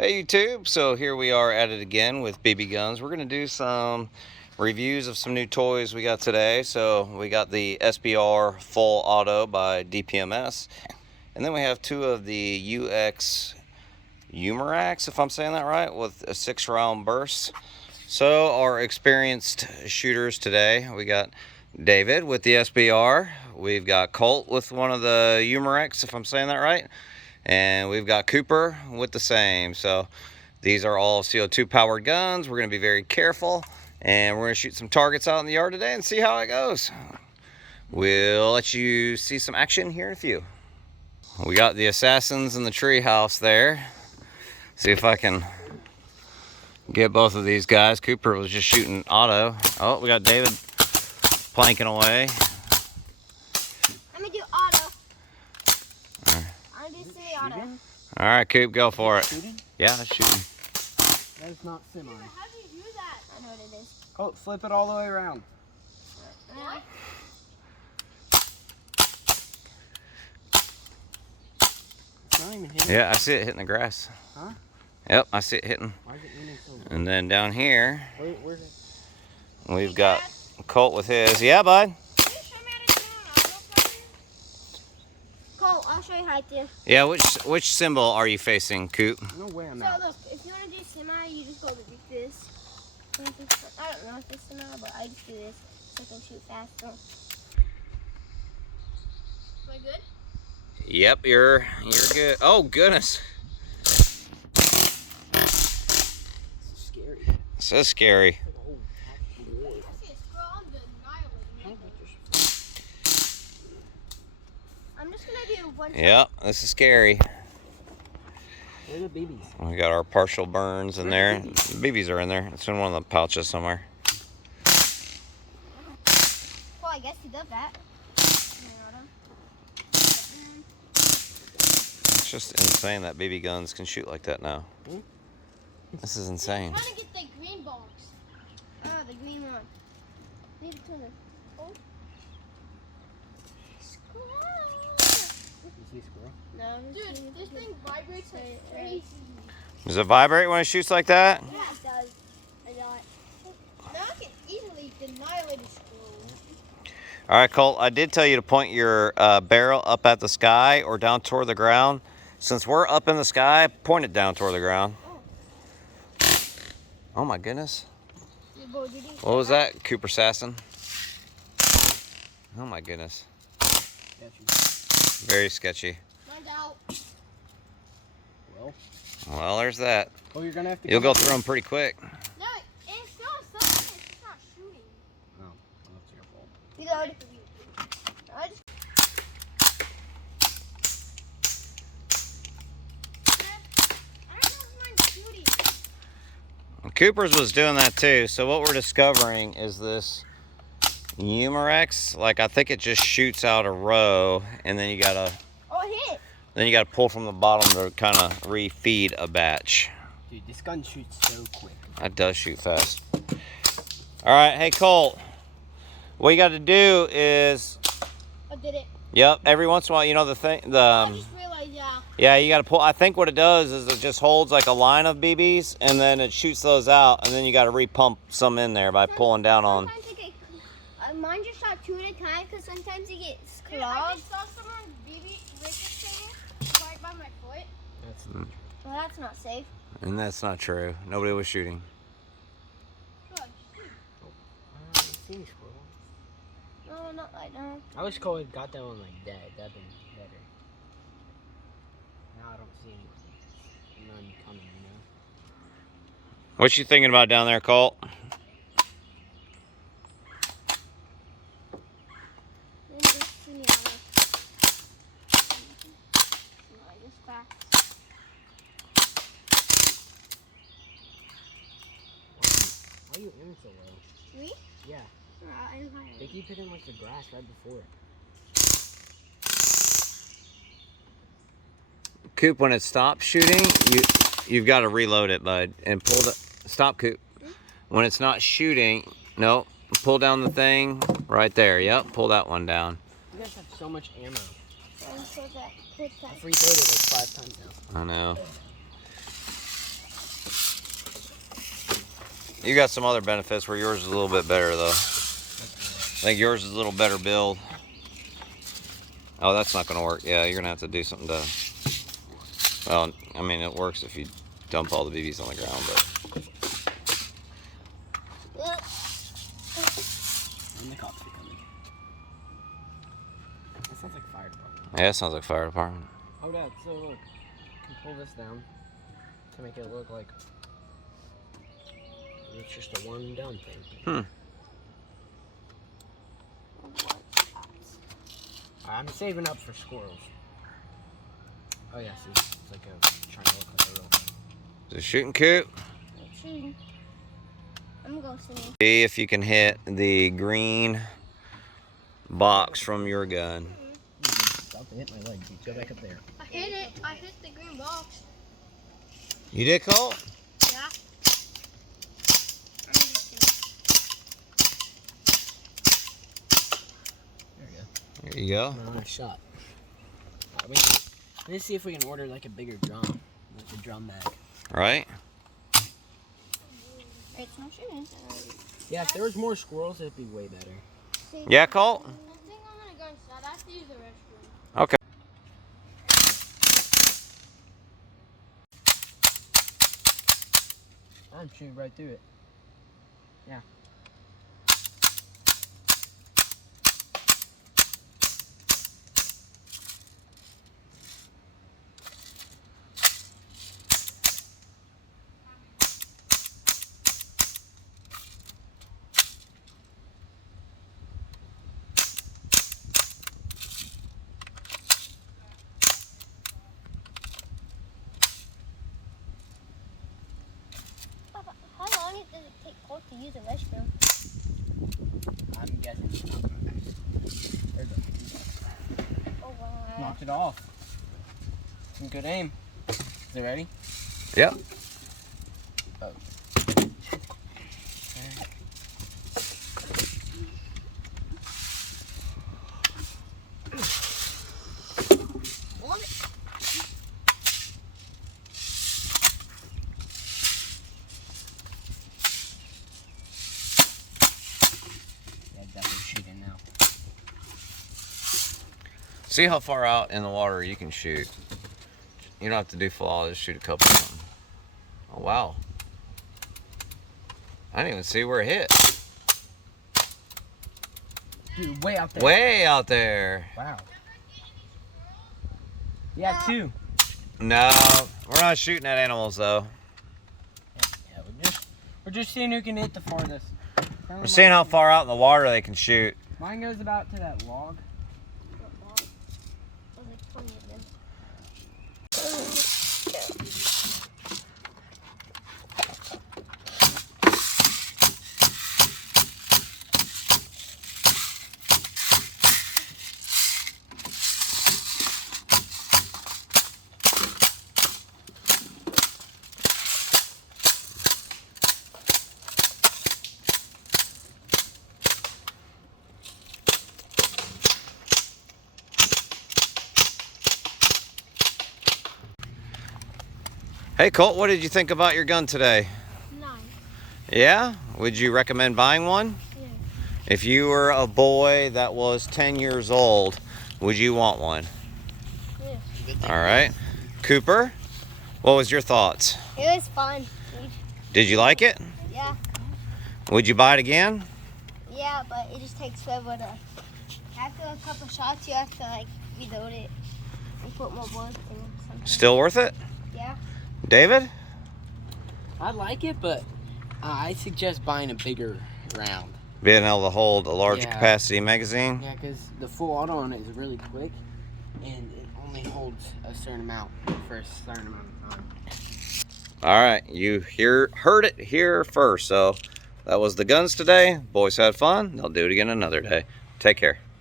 Hey YouTube, so here we are at it again with BB guns. We're going to do some reviews of some new toys we got today. So we got the SBR Full Auto by DPMS, and then we have two of the UMAREX, if I'm saying that right, with a 6-round burst. So our experienced shooters today, we got David with the SBR, we've got Colt with one of the UMAREX, if I'm saying that right, and we've got Cooper with the same. So these are all CO2 powered guns. We're going to be very careful, and we're going to shoot some targets out in the yard today and see how it goes. We'll let you see some action here in a few. We got the assassins in the tree house there. See if I can get both of these guys. Cooper was just shooting auto. Oh, we got David planking away. Let me do auto. I'm do semi auto. All right, Coop, go for it. Shooting? Yeah, that's shooting. That is not semi. How do you do that? I know what it is. Oh, flip it all the way around. What? It's not even hitting. Yeah, I see it hitting the grass. Huh? Yep, I see it hitting. Why is it hitting so good? And then down here, Where's it? we've got Colt with his. Yeah, bud? Cole, I'll show you how to do. Yeah, which symbol are you facing, Coop? No way I'm So out. look, if you want to do semi, you just go like this. I don't know if it's semi, but I just do this so I can shoot faster. Am I good? Yep, you're good. Oh goodness, It's scary. this is scary. Oh, Lord. I see a squirrel, I'm annihilating it. I'm just gonna do one. Yep, this is scary. Where are the babies? We got our partial burns in there. The BBs are in there. It's in one of the pouches somewhere. Well, I guess he does that. It's just insane that BB guns can shoot like that now. Hmm? This is insane. I'm trying to get the green box. Oh, the green one. Leave it to them. Oh. You see squirrel? No, dude, this thing vibrates like crazy. Does it vibrate when it shoots like that? Yeah, it does. I know it. Now I can easily annihilate a squirrel. All right, Colt, I did tell you to point your barrel up at the sky or down toward the ground. Since we're up in the sky, point it down toward the ground. Oh my goodness. What was that, Cooper Sasson? Oh my goodness. Sketchy. Very sketchy. Mine's out. Well, there's that. Oh, you're gonna have to. You'll go through them pretty quick. No, it's still something. It's just not shooting. Oh, well, that's your fault. Reload. I just... I don't know if mine's shooting. Cooper's was doing that too. So what we're discovering is this UMAREX. Like, I think it just shoots out a row, and then you gotta pull from the bottom to kind of refeed a batch. Dude, this gun shoots so quick. That does shoot fast. All right, hey Colt, what you got to do is, I did it. yep, every once in a while, you know the thing, I just realized, yeah. yeah, you got to pull. I think what it does is it just holds like a line of BBs, and then it shoots those out, and then you got to repump some in there by pulling down on. Sometimes it get, mine just shot 2 at a time because sometimes it gets clogged. I just saw someone BB ricocheting right by my foot. That's Well, that's not safe. And that's not true. Nobody was shooting. seen squirrel. No, not like that. I wish Cole had got that one like that. That'd been better. Now I don't see none coming, you know. What you thinking about down there, Colt? Why are you in so low? Me? Yeah. They keep hitting like the grass right before it. Coop, when it stops shooting, you've got to reload it, bud, and pull the stop, Coop. When it's not shooting, no, pull down the thing right there. Yep, pull that one down. You guys have so much ammo. So that. I've reloaded like 5 times now. I know. You got some other benefits where yours is a little bit better though. I think yours is a little better build. Oh, that's not gonna work. Yeah, you're gonna have to do something to. Well, I mean, it works if you dump all the BBs on the ground, but. And the cops are coming. That sounds like fire department. Yeah, it sounds like fire department. Oh, Dad, so look. You can pull this down to make it look like it's just a one down thing. I'm saving up for squirrels. Oh, yeah, see? It's like trying to look like a real. Is it shooting coop? It's shooting. I'm gonna go see. See if you can hit the green box from your gun. Stop to hit my leg. Go back up there. I hit it. I hit the green box. You did, Colt? Yeah. There you go. Nice shot. Let's see if we can order like a bigger drum, like a drum mag. Right? It's not shooting. Yeah, if there was more squirrels, it'd be way better. Yeah, Colt? I think I'm gonna go inside. I have to use the restroom. Okay. I'm shooting right through it. Yeah. Papa, how long does it take Colt to use the restroom? I'm guessing it's not gonna last. There's a Oh wow. knocked it off. Some good aim. Is it ready? Yep. Oh. Yeah, definitely shooting now. See how far out in the water you can shoot. You don't have to do full, just shoot a couple of them. Oh, wow. I didn't even see where it hit. Dude, way out there. Way out there. Wow. Yeah, two. No, we're not shooting at animals though. Yeah, we're just seeing who can hit the farthest. We're seeing how far out in the water they can shoot. Mine goes about to that log. There's like 20 of them. Hey Colt, what did you think about your gun today? Nice. Yeah? Would you recommend buying one? Yeah. If you were a boy that was 10 years old, would you want one? Yeah. All right. Cooper, what was your thoughts? It was fun. Did you like it? Yeah. Would you buy it again? Yeah, but it just takes forever to. After a couple shots, you have to like reload it and put more bullets in it. Sometimes. Still worth it? Yeah. David? I like it, but I suggest buying a bigger round. Being able to hold a large Yeah. capacity magazine? Yeah, because the full auto on it is really quick, and it only holds a certain amount for a certain amount of time. All right, you heard it here first. So that was the guns today. Boys had fun. They'll do it again another day. Take care.